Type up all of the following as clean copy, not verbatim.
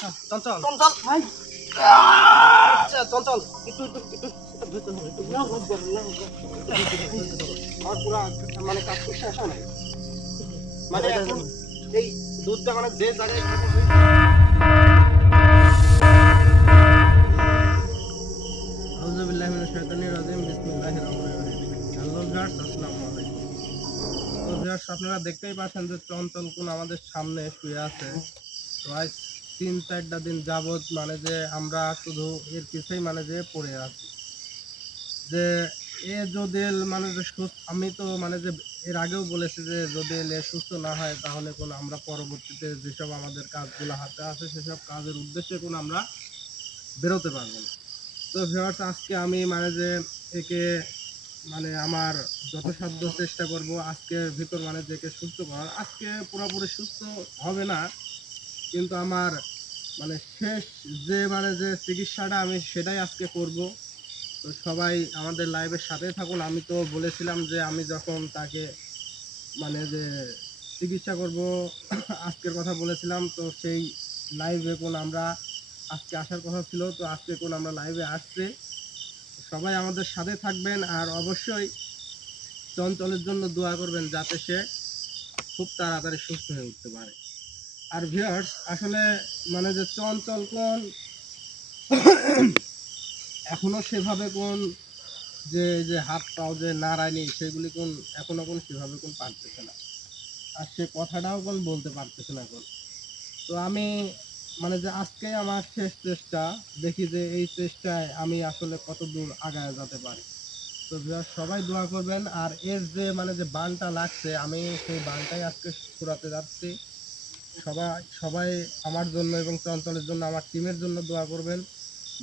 চঞ্চল চঞ্চল ভাই আচ্ছা চঞ্চল একটু আমার পুরা মানে কাজ করতে আসা নাই মানে এখন এই দুধটা মানে যে জায়গায় আউযুবিল্লাহি মিনাশ শাইতানির রাজিম বিসমিল্লাহির রহমানির রহিম হ্যালো ভিউয়ার্স আসসালামু আলাইকুম। তো ভিউয়ার্স আপনারা দেখতেই পাচ্ছেন যে চঞ্চল কোন আমাদের সামনে শুয়ে আছে। তো আজ 3-4টা দিন যাবত মানে যে আমরা শুধু এর পিছেই মানে যে পড়ে আছি যে এ যদি মানে যে সুস্থ, আমি তো মানে যে এর আগেও বলেছি যে যদি এ সুস্থ না হয় তাহলে কোন আমরা পরবর্তীতে যেসব আমাদের কাজগুলো হাতে আছে সেসব কাজের উদ্দেশ্যে কোন আমরা বেরোতে পারবো না। তো ভিউয়ার্স আজকে আমি মানে যে একে মানে আমার যথাসাধ্য চেষ্টা করব আজকের ভিতর মানে যে একে সুস্থ করার। আজকে পুরোপুরি সুস্থ হবে না, কিন্তু আমার মানে শেষ যে মানে যে চিকিৎসাটা আমি সেটাই আজকে করব। তো সবাই আমাদের লাইভের সাথে থাকুন। আমি তো বলেছিলাম যে আমি যখন তাকে মানে যে চিকিৎসা করব আজকের কথা বলেছিলাম, তো সেই লাইভে কোন আমরা আজকে আসার কথা ছিল, তো আজকে কোন আমরা লাইভে আসছি। সবাই আমাদের সাথে থাকবেন আর অবশ্যই চঞ্চলের জন্য দোয়া করবেন যাতে সে খুব তাড়াতাড়ি সুস্থ হয়ে উঠতে পারে। আর ভিউয়ার্স আসলে মানে যে চঞ্চল কোন এখনো সেভাবে কোন যে যে হাত পাও যে নাড়ায়নি সেগুলি কোন এখনো কোন সেভাবে কোন পারতেছে না, আর সে কথাটাও কোন বলতে পারতেছে না কোন। তো আমি মানে যে আজকে আমার শেষ চেষ্টা, দেখি যে এই চেষ্টায় আমি আসলে কত দূর আগায় যেতে পারি। তো ভিউয়ার্স সবাই দোয়া করবেন। আর এর যে মানে যে বানটা লাগছে আমি সেই বানটাই আজকে ছুড়াতে যাচ্ছি। সবাই সবাই আমার জন্য এবং চঞ্চলের জন্য আমার টিমের জন্য দোয়া করবেন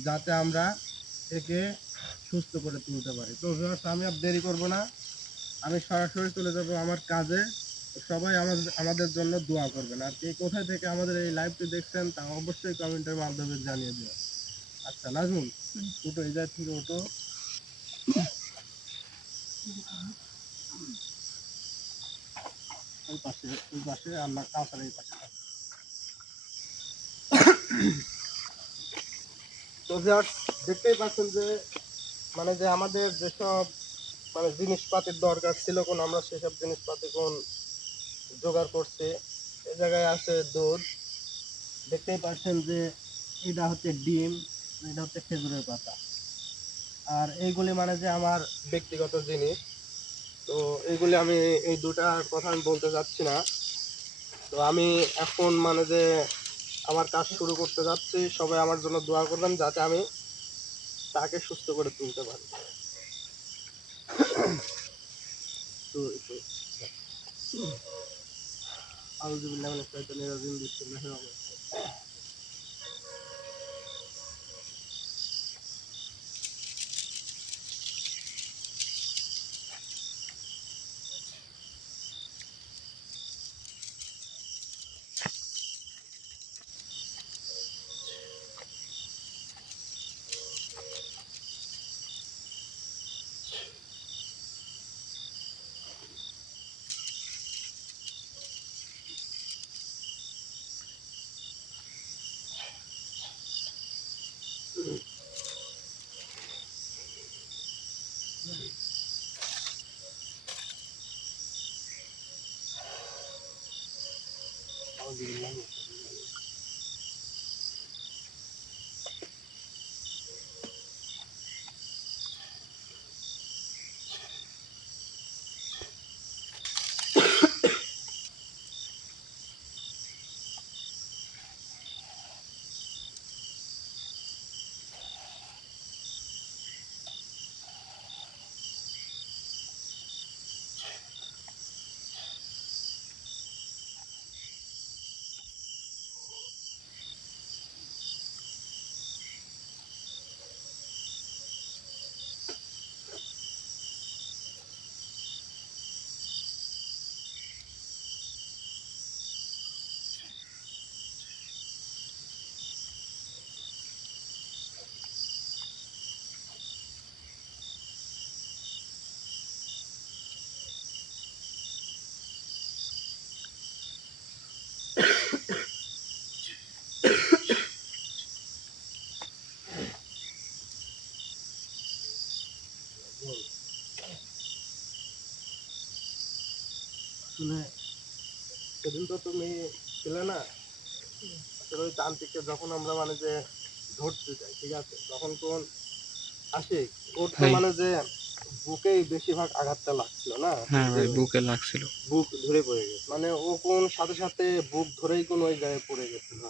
যাতে আমরা একে সুস্থ করে তুলতে পারি। তো ভিউয়ার্স আমি আর দেরি করব না, আমি সরাসরি চলে যাব আমার কাজে। সবাই আমাদের জন্য দোয়া করবেন। আর কে কোথায় থেকে আমাদের এই লাইভটি দেখছেন তা অবশ্যই কমেন্টের মাধ্যমে জানিয়ে দেবেন। আচ্ছা নাজমুল উঠো, এই জায়গা থেকে ওঠো। ওই পাশে আল্লাহ কাঁচার এই পাশে। তো ভিউয়ার্স দেখতেই পাচ্ছেন যে মানে যে আমাদের যেসব মানে জিনিসপাতির দরকার ছিল কোন আমরা সেসব জিনিসপাতি কোন জোগাড় করছি। এই জায়গায় আছে দুধ, দেখতেই পাচ্ছেন যে এটা হচ্ছে ডিম, এটা হচ্ছে খেজুরের পাতা। আর এইগুলি মানে যে আমার ব্যক্তিগত জিনিস, তো এইগুলি আমি এই দুটার কথা আমি বলতে চাচ্ছি না। তো আমি এখন মানে যে আমার কাজ শুরু করতে যাচ্ছি, সবাই আমার জন্য দোয়া করবেন যাতে আমি তাকে সুস্থ করে তুলতে পারি। তো আউযুবিল্লাহি মিনাশ শাইতানির রাজিম বিসমিল্লাহির রহমানির রহিম। আউযুবিল্লাহি আসলে সেদিন তো তুমি ছিলে না, আসলে ওই তান্ত্রিককে যখন আমরা মানে যে ধরতে যাই, ঠিক আছে, তখন কোন আসে ওর তো ভাই মানে যে বুকেই বেশিরভাগ আঘাতটা লাগছিল না, হ্যাঁ ভাই বুকে লাগছিল। বুক ধরে পড়ে গেছে, মানে ও কোন সাথে সাথে বুক ধরেই কোন ওই জায়গায় পড়ে গেছিল।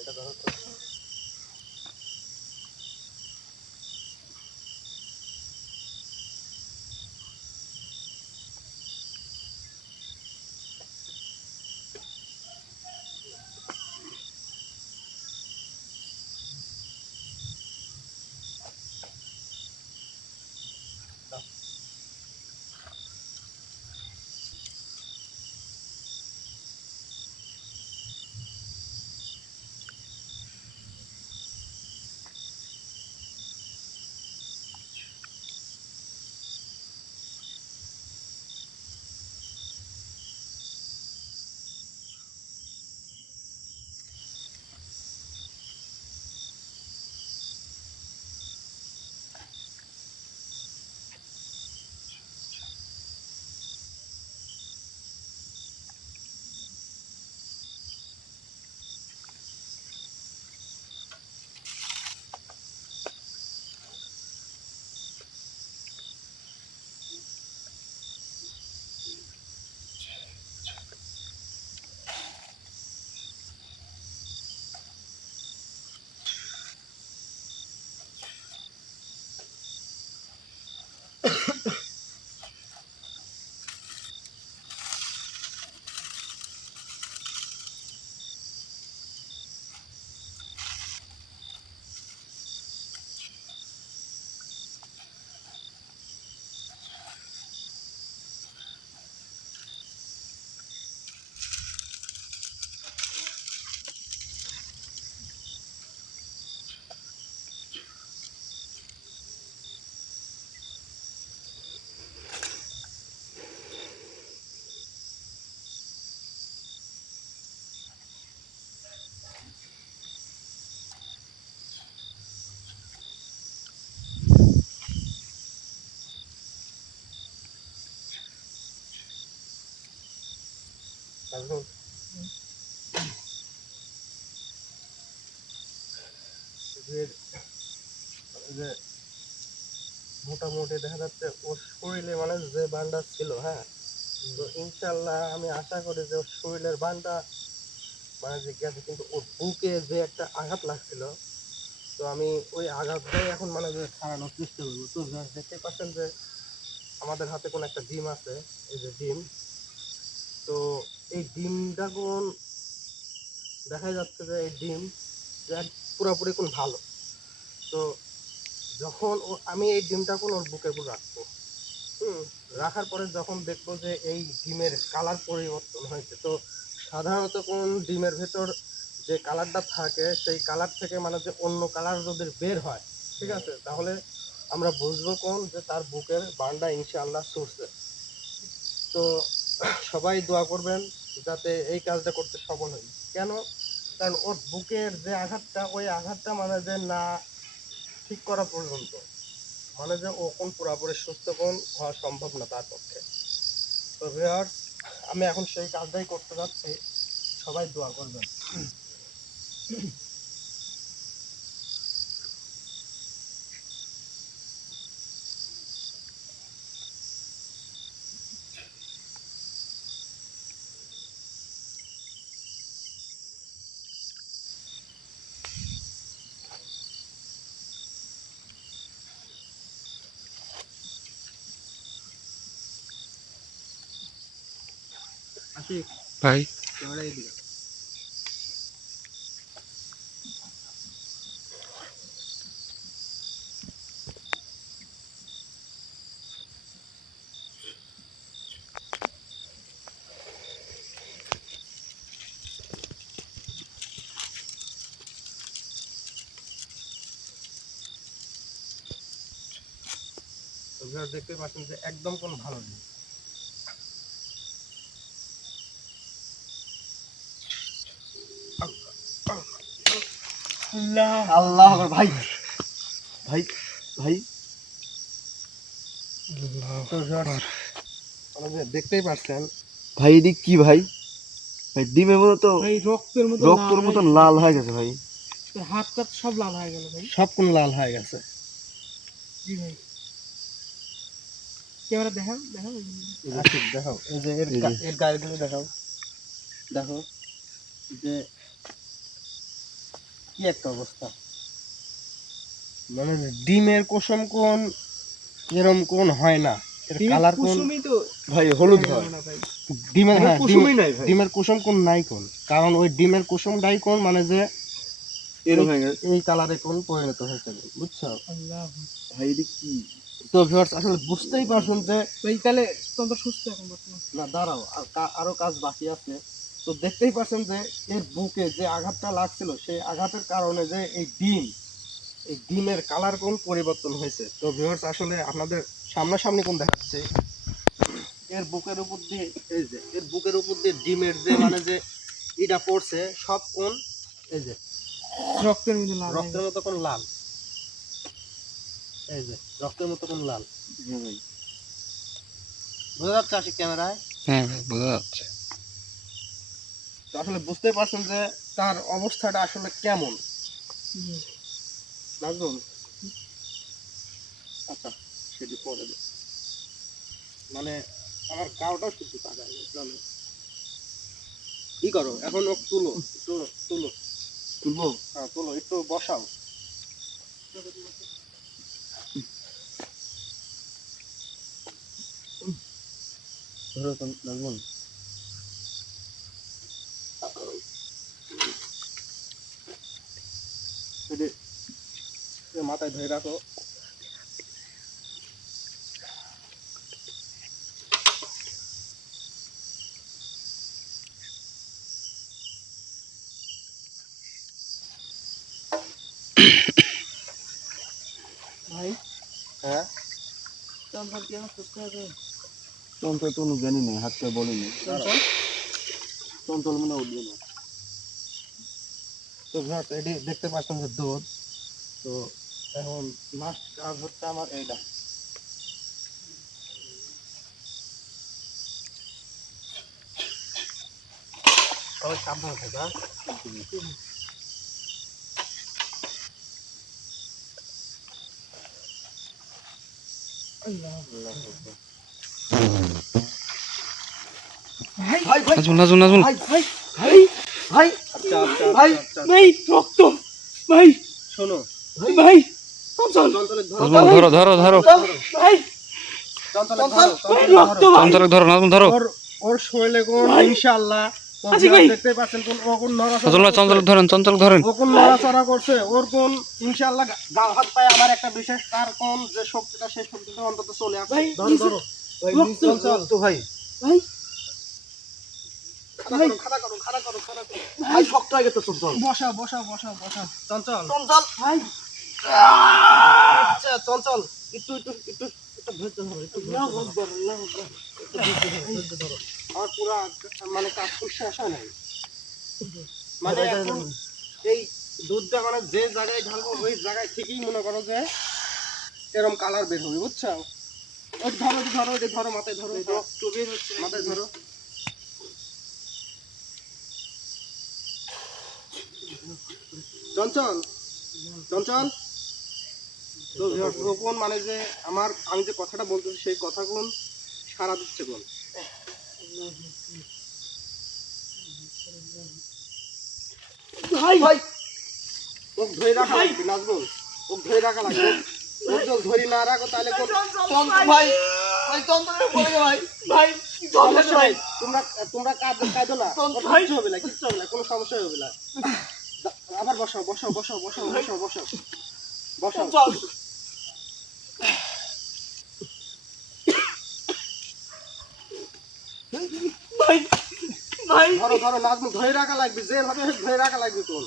এটা ধরো তো। তারপর যে যে মোটামুটি দেখা যাচ্ছে ওর শরীরে মানে যে বান্ডা ছিল, হ্যাঁ, তো ইনশাল্লাহ আমি আশা করি যে ওর শরীরের বান্ডা মানে যে গেছে, কিন্তু ওর বুকে যে একটা আঘাত লাগছিল, তো আমি ওই আঘাতটাই এখন মানে যে সারানোর চেষ্টা করবো। তো দেখতে পাচ্ছেন যে আমাদের হাতে কোন একটা ডিম আছে, এই যে ডিম, তো এই ডিমটা কোন দেখা যাচ্ছে যে এই ডিম যে পুরোপুরি কোন ভালো। তো যখন আমি এই ডিমটা কোন ওর বুকের উপর রাখবো, রাখার পরে যখন দেখবো যে এই ডিমের কালার পরিবর্তন হয়েছে, তো সাধারণত কোন ডিমের ভেতর যে কালারটা থাকে সেই কালার থেকে মানে যে অন্য কালার যদি বের হয়, ঠিক আছে, তাহলে আমরা বুঝবো কোন যে তার বুকের বান্ডা ইনশাআল্লাহ ছুটছে। তো সবাই দোয়া করবেন যাতে এই কাজটা করতে সফল হই। কেন? কারণ ওর বুকের যে আঘাতটা, ওই আঘাতটা মানে যে না ঠিক করা পর্যন্ত মানে যে ও কোন পুরাপুরি সুস্থ কোন হওয়া সম্ভব না তার পক্ষে। তো ভিউয়ার্স, আমি এখন সেই কাজটাই করতে যাচ্ছি, সবাই দোয়া করবেন। আশিক ভাই ক্যামেরা এদিকে। তো ভিউয়ার্স, দেখতে পাচ্ছেন যে একদম কোনো ভালো নেই। আল্লাহ আকবার। ভাই ভাই ভাই তো ভিউয়ার্স, আপনারা দেখতেই পাচ্ছেন ভাই এদিক কি ভাই? ভাই ডিমের মতো তো ভাই রক্তের মতো রক্তর মতো লাল হয়ে গেছে ভাই। হাত টাত সব লাল হয়ে গেল ভাই। সব কোন লাল হয়ে গেছে। জি ভাই, ক্যামেরা দেখাও দেখাও। আশিক দেখাও, এই যে এর এই যে। এর গায়েগুলো দেখাও। দেখো যে কি একটা অবস্থা, মানে ডিমের কুসুম কোন এরম কোন হয় না, এর কালার কোন কুসুমই তো ভাই হলুদ হয়। না ভাই। ডিমের, হ্যাঁ কুসুমই নাই ভাই। ডিমের কুসুম কোন নাই কোন, কারণ ওই ডিমের কুসুমটাই কোন মানে যে এরকম হয়ে গেছে এই কালারে কোন পরিণত হয়েছে, বুঝছো? আল্লাহ ভাই এদিক কি? তো ভিউয়ার্স, আসলে বুঝতেই পারছেন যে ভাই, তাহলে তোমরা সুস্থ এখন বর্তমান। না, দাঁড়াও, আরো কাজ বাকি আছে। তো দেখতেই পাচ্ছেন যে এর বুকে যে আঘাতটা লাগছিল, সেই আঘাতের কারণে যে এই ডিমের কালার কোন পরিবর্তন হয়েছে। তো ভিউয়ার্স, আসলে আপনাদের সামনাসামনি কোন দেখাচ্ছে, এর বুকের উপর দিয়ে, এই যে এর বুকের উপর দিয়ে ডিমের যে মানে যে এটা পড়ছে সব কোন, এই যে রক্তের মতো লাল হয়ে রক্তের মতো কোন লাল, এই যে রক্তের মতো কোন লাল। হ্যাঁ ভাই। বোঝা যাচ্ছে আশিক ক্যামেরায়? হ্যাঁ ভাই বোঝা যাচ্ছে। তো আসলে বুঝতেই পারছেন যে তার অবস্থাটা আসলে কেমন। জি। নাজমুল, আচ্ছা সেটি পরে দে। মানে আমার গাওটাও শুধু তাকায়, বুঝলাম না। কি করো এখন? ও তুলো, একটু তুলো, তুলবো? হ্যাঁ তুলো, একটু বসাও। ধরো তো নাজমুল। এটি মাথায় ধরে রাখো। ভাই হ্যাঁ, চঞ্চল কি আমার সুস্থ হবে? চঞ্চল তো জানি না, হাতটা বলিনি। চঞ্চল। চঞ্চল মনে উঠবে না। তো ভিউয়ার্স, এটি দেখতে পাচ্ছেন যে দুধ। তো এখন লাস্ট কাজ হচ্ছে আমার এইটা। সবাই সাবধানে থাকবে, হ্যাঁ? ভাই ভাই ভাই নাজমুল নাজমুল নাজমুল ভাই ভাই ভাই ভাই আচ্ছা আচ্ছা ভাই, আচ্ছা, ভাই রক্ত ভাই শোনো, ভাই চঞ্চল চঞ্চলের ধরো, নাজমুল ধরো ধরো ধরো ভাই চঞ্চলের ধরো, ভাই চঞ্চলের রক্ত ধরো। ভাই চঞ্চলক ধরো নাজমুল ধরো। ওর শরীরে কোন ভাই। ইনশাআল্লাহ, তো আশিক ভাই। দেখতে পাচ্ছেন কোন ও কোন নড়াচড়া নাজমুল ভাই করছে। চঞ্চলক ধরেন চঞ্চলক ধরেন। ও কোন নড়াচড়া করছে, ওর কোন ইনশাআল্লাহ গাল হাত পায়ে আমার একটা বিশেষ তার কোন যে শক্তিটা, সেই শক্তিটা অন্তত চলে আসে। ভাই, ধরো নিচে- ধরো, ওই রক্ত, চঞ্চল তো ভাই ভাই খাড়া করো, খাড়া করো, খাড়া করো। ভাই শক্ত হয়ে গেছে চঞ্চল। বসাও বসাও বসাও বসাও চঞ্চল, চঞ্চল ভাই আচ্ছা চঞ্চল, একটু একটু একটু একটু ধৈর্য ধরো, একটু ধৈর্য ধরো, একটু ধৈর্য ধরো। আমার পুরা মানে কাজ তো শেষ হয় নাই, মানে এখন এই দুধটা মানে যে জায়গায় ঢালবো ওই জায়গায় ঠিকই মনে করো যে এরকম কালার বের হবে, বুঝছো? ওই ধরো ধরো ওই ধরো মাথায় ধরো রক্ত বের হচ্ছে মাথায় ধরো চঞ্চল চঞ্চল তো ও কোন মানে যে আমি যে কথাটা বলতেছি সেই কথা কোন সারা দিচ্ছে কোন ভাই ভাই ও ধরে রাখা লাগবে নাজমুল ও ধরে রাখা লাগবে ও যদি ধরি না রাখো তাহলে কোন ভাই ভাই তন্ত্রে পড়ে গে ভাই ভাই সমস্যা নাই তোমরা তোমরা কাঁদো না ভাই। কিচ্ছু হবে না কিচ্ছু হবে না কোনো সমস্যা হবে না আবার বসাও বসাও বসাও বসাও বসাও বসাও বসাও চল ভাই ভাই ধরো ধরো নাজমুল ধরে রাখা লাগবে যেভাবে হোক ধরে রাখা লাগবে কোন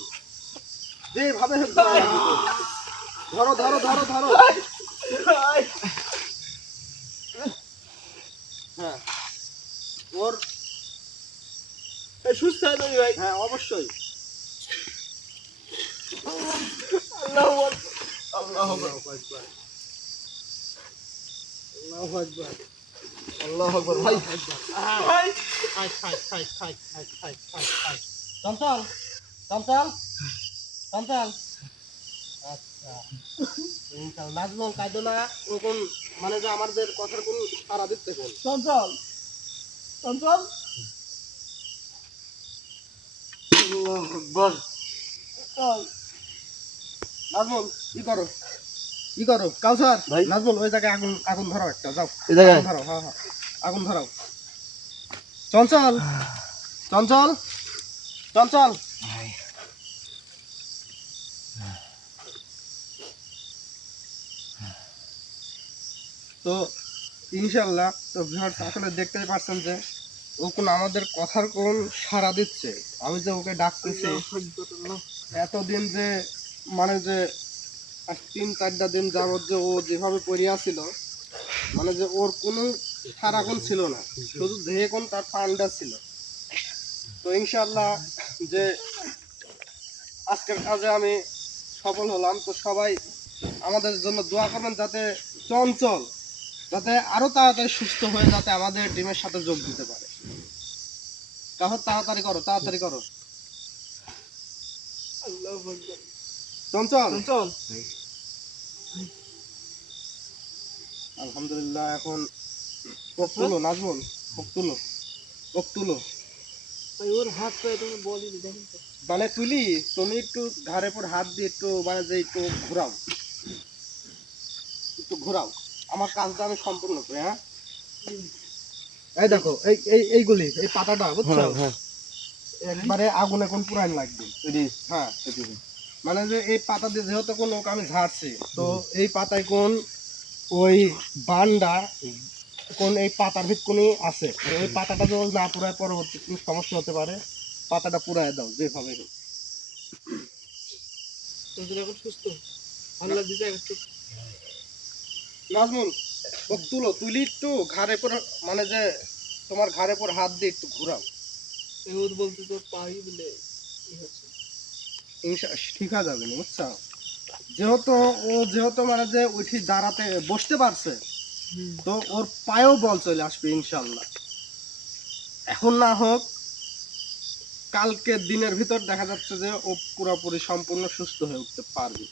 যেভাবে হোক ধরে রাখবে কোন ধরো ধরো ধরো ধরো ভাই হ্যাঁ ওর সুস্থ হয়ে যাবি ভাই হ্যাঁ অবশ্যই আল্লাহু আকবার আল্লাহু আকবার আল্লাহু আকবার আল্লাহু আকবার ভাই ভাই খাই খাই খাই খাই খাই খাই খাই খাই চঞ্চল চঞ্চল চঞ্চল আচ্ছা ইনশাআল্লাহ নাজমুল কাঁদো না ও কোন মানে যে আমাদের কথার কোন সারা দিচ্ছে কোন চঞ্চল চঞ্চল আল্লাহু আকবার চল নাজমুল কি করো কাউসার ভাই। নাজমুল ওই জায়গায় আগুন আগুন ধরাও একটা যাও এই জায়গায়? আগুন ধরাও হ্যাঁ হ্যাঁ আগুন ধরাও চঞ্চল চঞ্চল চঞ্চল তো ইনশাল্লাহ তো ভিউয়ার্স আসলে দেখতেই পাচ্ছেন যে ও কোন আমাদের কথার কোন সাড়া দিচ্ছে আমি যে ওকে ডাকতেছি এতদিন যে মানে যে আর 3-4টা দিন যাবত যে ও যেভাবে পড়িয়া ছিল মানে যে ওর কোনো সারা কোন ছিল না শুধু দেহে কোন তার পান্ডা ছিল তো ইনশাল্লাহ যে আজকের কাজে আমি সফল হলাম তো সবাই আমাদের জন্য দোয়া করবেন যাতে চঞ্চল যাতে আরো তাড়াতাড়ি সুস্থ হয়ে যাতে আমাদের টিমের সাথে যোগ দিতে পারে তাহলে তাড়াতাড়ি করো আল্লাহু আকবার চঞ্চল চল আলহামদুলিল্লাহ এখন ওক তুলো নাজমুল ওক তুলো ভাই ওর হাত পায়ে তুমি বলি দেখেন তো মানে তুলি তুমি একটু ঘাড়ের পর হাত দিয়ে একটু মানে যে একটু ঘোরাও আমার কাজটা আমি সম্পূর্ণ করি হ্যাঁ এই দেখো এইগুলি এই পাতাটা বুঝছো একবারে আগুনে কোন পুরান লাগবে হ্যাঁ মানে যে এই পাতা দিয়ে যেহেতু কোন ওকে আমি ঝাড়ছি তো এই পাতায় কোন ওই বান্ডা কোন এই পাতার ভিত কোনই আছে ওই পাতাটা যদি না পুরায় পরবর্তী কোনো সমস্যা হতে পারে পাতাটা পুরায় দাও যেভাবে হোক। চঞ্চল এখন সুস্থ ভালো লাগছে একটু নাজমুল ও তুলি একটু ঘাড়ে পর মানে যে তোমার ঘাড়ে পর হাত দিয়ে একটু ঘোরাও এগুলো বলতে তো পারি বলে কি হচ্ছে ঠিক হয়ে যাবে না বুঝছো যেহেতু মানে যে উঠি দাঁড়াতে বসতে পারছে তো ওর পায়েও বল চলে আসবে ইনশাল্লাহ এখন না হোক কালকে দিনের ভিতর দেখা যাচ্ছে যে ও পুরোপুরি সম্পূর্ণ সুস্থ হয়ে উঠতে পারবে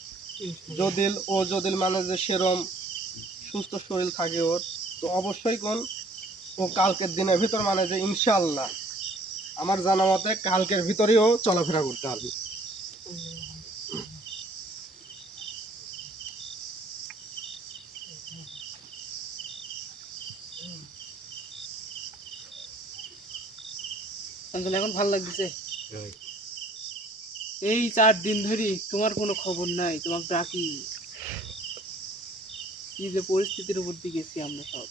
যদি মানে যে সেরম সুস্থ শরীর থাকে ওর তো অবশ্যই ও কালকের দিনের ভিতর মানে যে ইনশাল্লাহ আমার জানা মতে কালকের ভিতরেও চলাফেরা করতে পারবে চঞ্চল এখন ভালো লাগছে এই 4 দিন ধরে তোমার কোনো খবর নাই তোমাকে ডাকি কি যে পরিস্থিতির উপর দিয়ে গেছি আমরা সব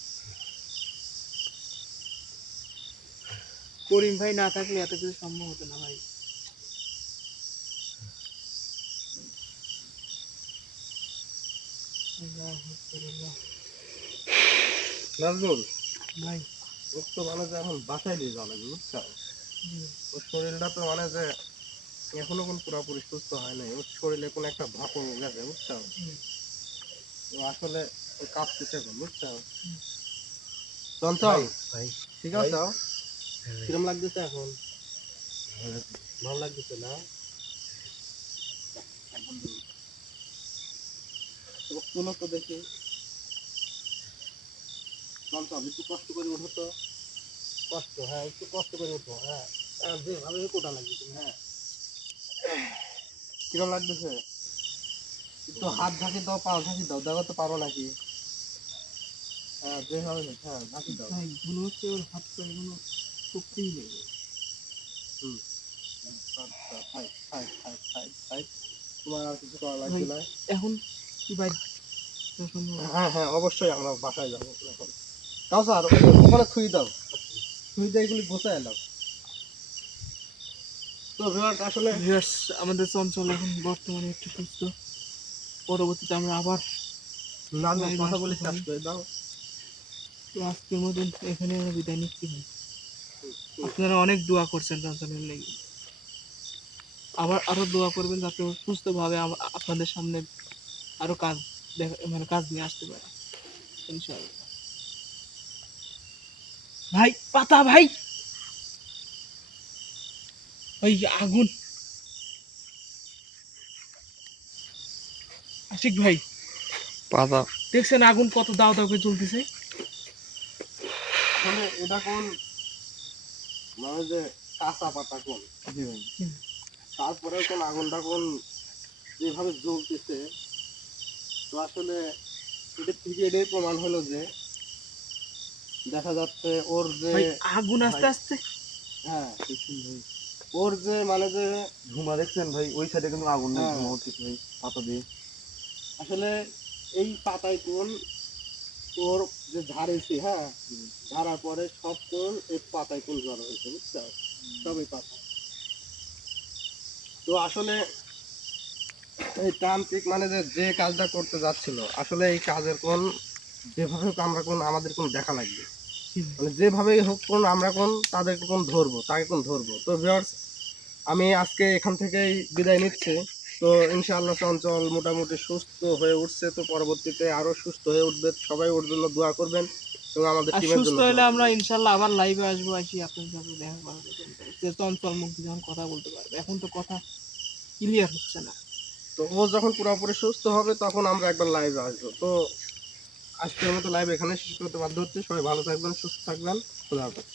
করিম ভাই না থাকলে এত কিছু সম্ভব হতো না ভাই নাজমুল ভাই ওর তো মানে যে এখন বাসায় নিয়ে যাওয়া লাগবে বুঝছো ওর শরীরটা তো মানে যে এখনো কোন পুরোপুরি সুস্থ হয় নাই ওর শরীরে কোন একটা ভাপও গেছে বুঝছো ও আসলে কাঁপতেছে এখন বুঝছো চঞ্চল ভাই ঠিক আছে কিরম লাগতেছে এখন ভালো লাগতেছে না তুলো তো দেখি চঞ্চল একটু কষ্ট করে ওঠো তো কষ্ট হ্যাঁ একটু কষ্ট করে ওঠো হ্যাঁ যেভাবে কোটা লাগতেছে হ্যাঁ কিরম লাগতেছে একটু হাত ঢাকি দাও পা ঢাকি দাও দেখো তো পারো নাকি হ্যাঁ যেভাবে হোক, হ্যাঁ ঢাকি দাও ভাই মনে হচ্ছে ওর হাতটা এখনো শক্তিই নেই। আচ্ছা তোমার আর কিছু করা লাগবে না এখন কি ভাই হ্যাঁ হ্যাঁ অবশ্যই আমরা বাসায় যাবো এখন তাও স্যার ওখানে থুই দাও থুই দিয়ে এগুলি গোছায় দাও তো ভিউয়ার্স আসলে ভিউয়ার্স, আমাদের চঞ্চল এখন বর্তমানে একটু সুস্থ। পরবর্তীতে আমরা আবার না না কথা বলে শেষ করে দাও তো আজকের মতন এখানে আমরা বিদায় নিচ্ছি ভাই। আপনারা অনেক দোয়া করছেন চঞ্চলের লেগে, আবার আরো দোয়া করবেন যাতে ও সুস্থভাবে আপনাদের সামনে আরো কাজ মানে কাজ নিয়ে আসতে পারে ইনশাআল্লাহ। ভাই পাতা ভাই, ওই আগুন আশিক ভাই পাতা দেখছেন আগুন কত দাও দাও করে চলতেছে। আসলে এটা কোন মানে যে কাঁচা পাতা কোন তারপরে কোন আগুনটা কোন যেভাবে জ্বলতেছে তো আসলে এটা থেকে এটাই প্রমাণ হলো যে দেখা যাচ্ছে ওর যে ভাই আগুন আস্তে আস্তে হ্যাঁ ওর যে মানে যে ধুমা দেখছেন ভাই ওই সাইডে কিন্তু আগুন নেই হ্যাঁ। ধুমা উঠতেছে ভাই পাতা দিয়ে আসলে এই পাতায় কোন ওর যে ঝাড়েছি হ্যাঁ ঝাড়ার পরে সব কোন এই পাতায় কোন জ্বর হয়েছে বুঝছো সব এই পাতা তো আসলে এই তান্ত্রিক মানে যে কাজটা করতে যাচ্ছিল আসলে এই কাজের কোন যেভাবে হোক আমরা কোন আমাদের কোন দেখা লাগবে মানে যেভাবেই হোক কোন আমরা কোন তাদেরকে কোন ধরবো তাকে কোন ধরবো তো ভিউয়ার্স আমি আজকে এখান থেকেই বিদায় নিচ্ছি তো ইনশাআল্লাহ চঞ্চল মোটামুটি সুস্থ হয়ে উঠছে তো পরবর্তীতে আরো সুস্থ হয়ে উঠবে সবাই ওর জন্য দোয়া করবেন এবং আমাদের আর টিমের সুস্থ জন্য হলে আমরা ইনশাল্লাহ আবার লাইভে আসবো, আসি আপনার সাথে দেখা করার জন্য। যে চঞ্চল মুক্তি যখন কথা বলতে পারবে, এখন তো কথা ক্লিয়ার হচ্ছে না। তো ও যখন পুরোপুরি সুস্থ হবে তখন আমরা একবার লাইভে আসবো তো আজকের মতো লাইভ এখানে শেষ করতে বাধ্য হচ্ছে সবাই ভালো থাকবেন সুস্থ থাকবেন খোদা হাফেজ।